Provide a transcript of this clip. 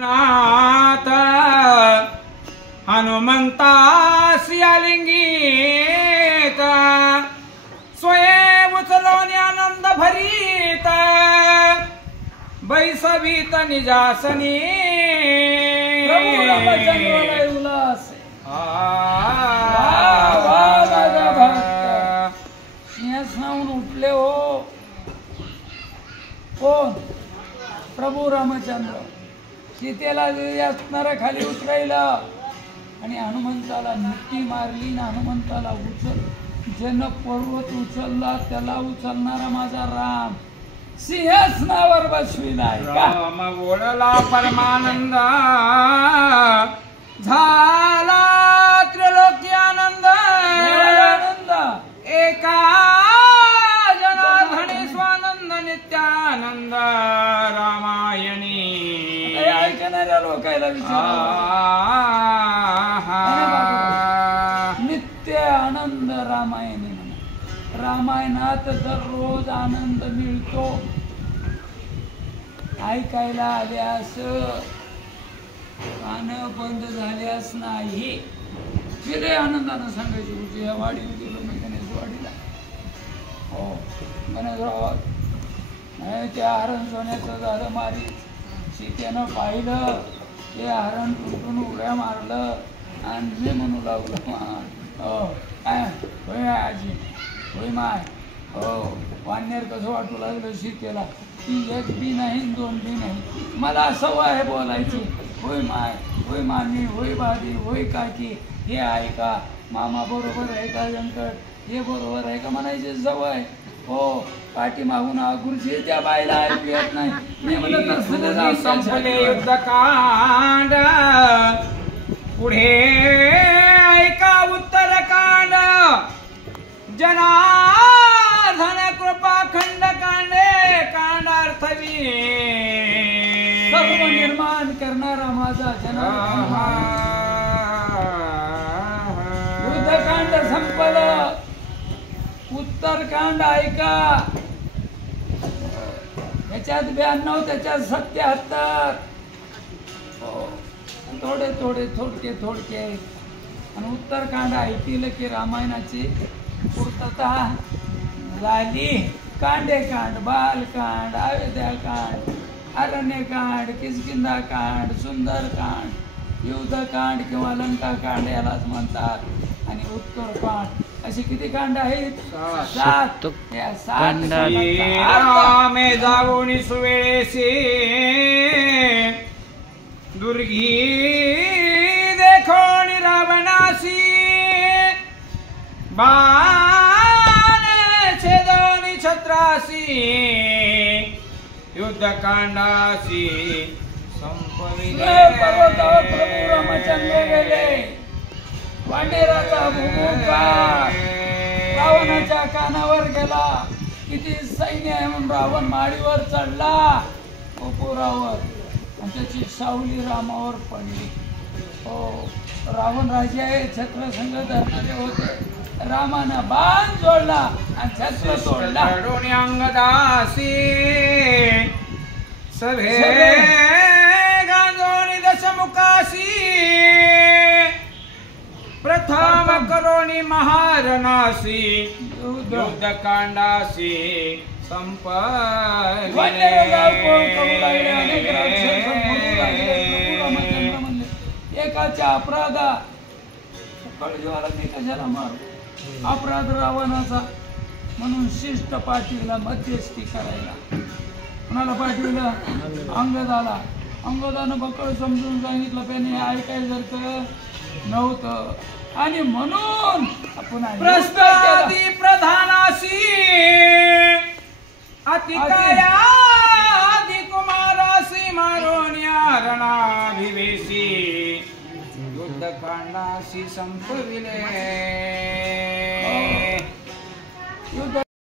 नाथ हनुमंतासी आलिंगीत स्वयं उचलोनी आनंद भरीत बैसवीत निजासनी प्रभू रामचंद्राला उल्हास सिंहासनावरून उठले हो कोण? प्रभू रामचंद्र सीतेला असणारा खाली उतरायला आणि हनुमंताला मिठी मारली ना हनुमंताला जन पर्वत उचलला त्याला उचलणारा माझा राम सिंहासनावर बसविलाय. राम बोलला परमानंद झाला त्रिलोकी आनंद एका जनार्दनी स्वानंद नित्यानंद रामायणी ऐकणाऱ्या लोकायला नित्य आनंद रामायणी. रामायणात दररोज आनंद मिळतो. ऐकायला आल्यास कान बंद झाल्यास नाही. फिरे आनंदानं सांगायची होती या वाडीवर गेलो मी गणेशवाडीला. हो गणेशराव त्या हरण सोन्याचं झालं मारी. सीतेनं पाहिलं ते हरण तुटून उड्या मारलं आणि मी म्हणू लागलो हो काय होय आजी होय माय हो वानेर कसं वाटू लागलं सीतेला. ती एक बी नाही दोन बी नाही. मला सवय आहे बोलायची. होय माय होय मामी होय भाभी होय काकी हे आहे का मामा बरोबर आहे का व्यंकट हे बरोबर आहे का म्हणायची सवय. हो पाठी मागून गुरुजी त्या बाईला ऐकू येत नाही. मी म्हणत संपले युद्धकांड पुढे ऐका उत्तरकांड जनार्दन कृपा खंड कांडे कांडार्थवी सर्व निर्माण करणारा माझा जनार्दन. युद्धकांड संपलं. उत्तरकांड ऐका. त्याच्यात 92 त्याच्यात 77 थोडे थोडे थोडके थोडके. आणि उत्तरकांड ऐकतील की रामायणाची पूर्तता झाली. कांडेकांड बालकांड अयोध्याकांड अरण्यकांड किष्किंधाकांड सुंदरकांड युद्धकांड किंवा लंकाकांड यालाच म्हणतात. आणि उत्तरकांड अशी किती कांड आहेत? 7. या 7 रामे जाऊन सुवेळेसी दुर्गी देखोनी रावणासी बाण छेदोनी छत्रासी युद्धकांडासी संपविले. पर्वतावर प्रभू रामचंद्र गेले. वांडेराचा भूमुखार रावणाच्या कानावर गेला. किती सैन्य आहे म्हणून रावण माडीवर चढला गोपुरावर आणि त्याची सावली रामावर पडली. हो रावण राजे आहे छत्र संघ धरणारे होते. रामानं बाण जोडला आणि छत्र तोडला. अंगदासी सभे गांजोणी दशमुखासी प्रथम करोनी महारणासी युद्धकांडासी संपविले. एकाच्या अपराधा कळजीवाला मी कशाला मारू. अपराध रावणाचा म्हणून शिष्ट पाठविला मध्यस्थी करायला. कुणाला पाठविलं? अंगदाला. अंगदानं बकळ समजून सांगितलं त्याने ऐकायचं नव्हतं. आणि म्हणून आपण प्रस्तादी प्रधानासी अतिकायादी कुमारासी मारोन्या रणाभिवेशी युद्धकांडासी संपविले.